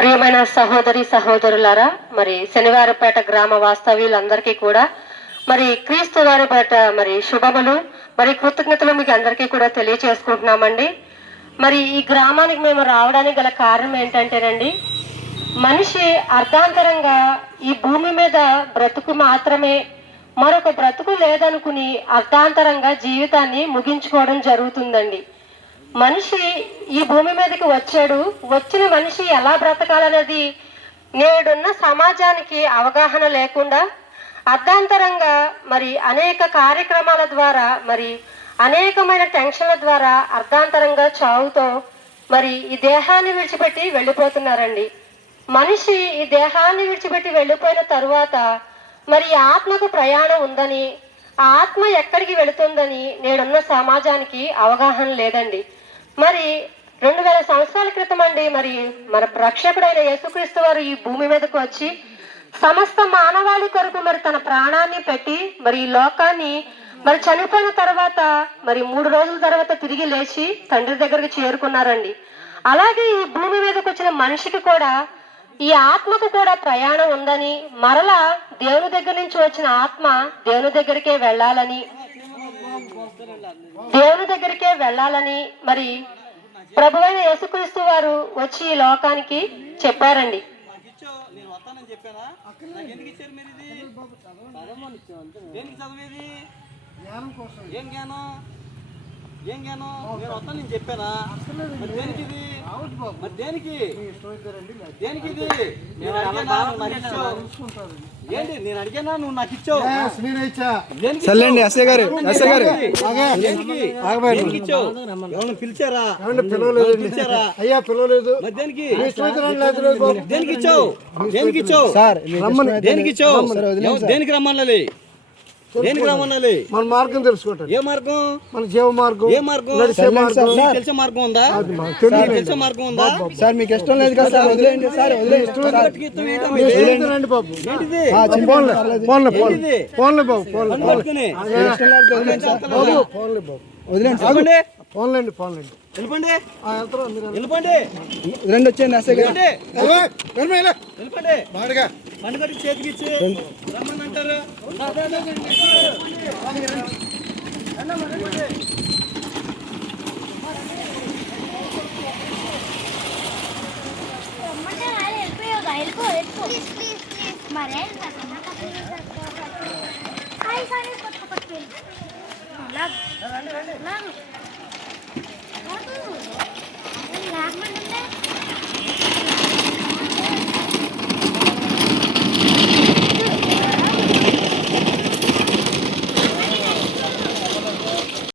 ప్రియమైన సహోదరి సహోదరులారా, మరి శనివారపేట గ్రామ వాస్తవ్యులందరికీ కూడా మరి క్రీస్తు వారి పేట మరి శుభములు మరి కృతజ్ఞతలు మీకు అందరికీ కూడా తెలియచేసుకుంటున్నామండి. మరి ఈ గ్రామానికి మేము రావడానికి గల కారణం ఏంటంటేనండి, మనిషి అర్ధాంతరంగా ఈ భూమి మీద బ్రతుకు మాత్రమే, మరొక బ్రతుకు లేదనుకుని అర్ధాంతరంగా జీవితాన్ని ముగించుకోవడం జరుగుతుందండి. మనిషి ఈ భూమి మీదకి వచ్చాడు. వచ్చిన మనిషి ఎలా బ్రతకాలనేది నేడున్న సమాజానికి అవగాహన లేకుండా అర్ధాంతరంగా మరి అనేక కార్యక్రమాల ద్వారా మరి అనేకమైన టెన్షన్ల ద్వారా అర్ధాంతరంగా చావుతో మరి ఈ దేహాన్ని విడిచిపెట్టి వెళ్ళిపోతున్నారండి. మనిషి ఈ దేహాన్ని విడిచిపెట్టి వెళ్ళిపోయిన తరువాత మరి ఆత్మకు ప్రయాణం ఉందని, ఆ ఆత్మ ఎక్కడికి వెళుతుందని నేడున్న సమాజానికి అవగాహన లేదండి. మరి 2000 సంవత్సరాల క్రితం అండి మరి మన రక్షకుడైన యేసుక్రీస్తు వారు ఈ భూమి మీదకు వచ్చి సమస్త మానవాళి కొరకు మరి తన ప్రాణాన్ని పెట్టి మరి ఈ లోకాన్ని మరి చనిపోయిన తర్వాత మరి 3 రోజుల తర్వాత తిరిగి లేచి తండ్రి దగ్గరికి చేరుకున్నారండి. అలాగే ఈ భూమి మీదకి వచ్చిన మనిషికి కూడా ఈ ఆత్మకు కూడా ప్రయాణం ఉందని, మరలా దేవుని దగ్గర నుంచి వచ్చిన ఆత్మ దేవుని దగ్గరికే వెళ్ళాలని మరి ప్రభువైన యేసుక్రీస్తు వారు వచ్చి ఈ లోకానికి చెప్పారండి. ఏం జ్ఞానం? నేను వస్తాను నేను చెప్పానా? మరి దేనికి ఇది? మరి దేనికి దేనికి ఇది? నేను అడిగానా నువ్వు నాకు ఇచ్చావు? ఏంటి నేను అడిగానా నువ్వు నాకు ఇచ్చావు? పిలిచారా? అయ్యా పిలవలేదు. మరి దేనికి దేనికి ఇచ్చావు? దేనికి ఇచ్చావు? దేనికి ఇచ్చావు? దేనికి రమ్మనాలి? దేనికి రమ్మనాలి? మన మార్గం తెలుసుకోవటం. ఏ మార్గం? మన జీవ మార్గం. ఏ మార్గం? తెలిసే మార్గం ఉందా? తెలిసే మార్గం ఉందా? సార్ మీకు ఇష్టం లేదు కదా సార్, వదిలేయండి సార్, వదిలేయండి బాబు. ఫోన్లేండి వెళ్ళిపోండి వెళ్ళిపోండి రెండు వచ్చేయండి అసలు వెళ్ళిపోండి. పండుగ చేతికి ఇచ్చి రమ్మని అంటారు. లాగమంటే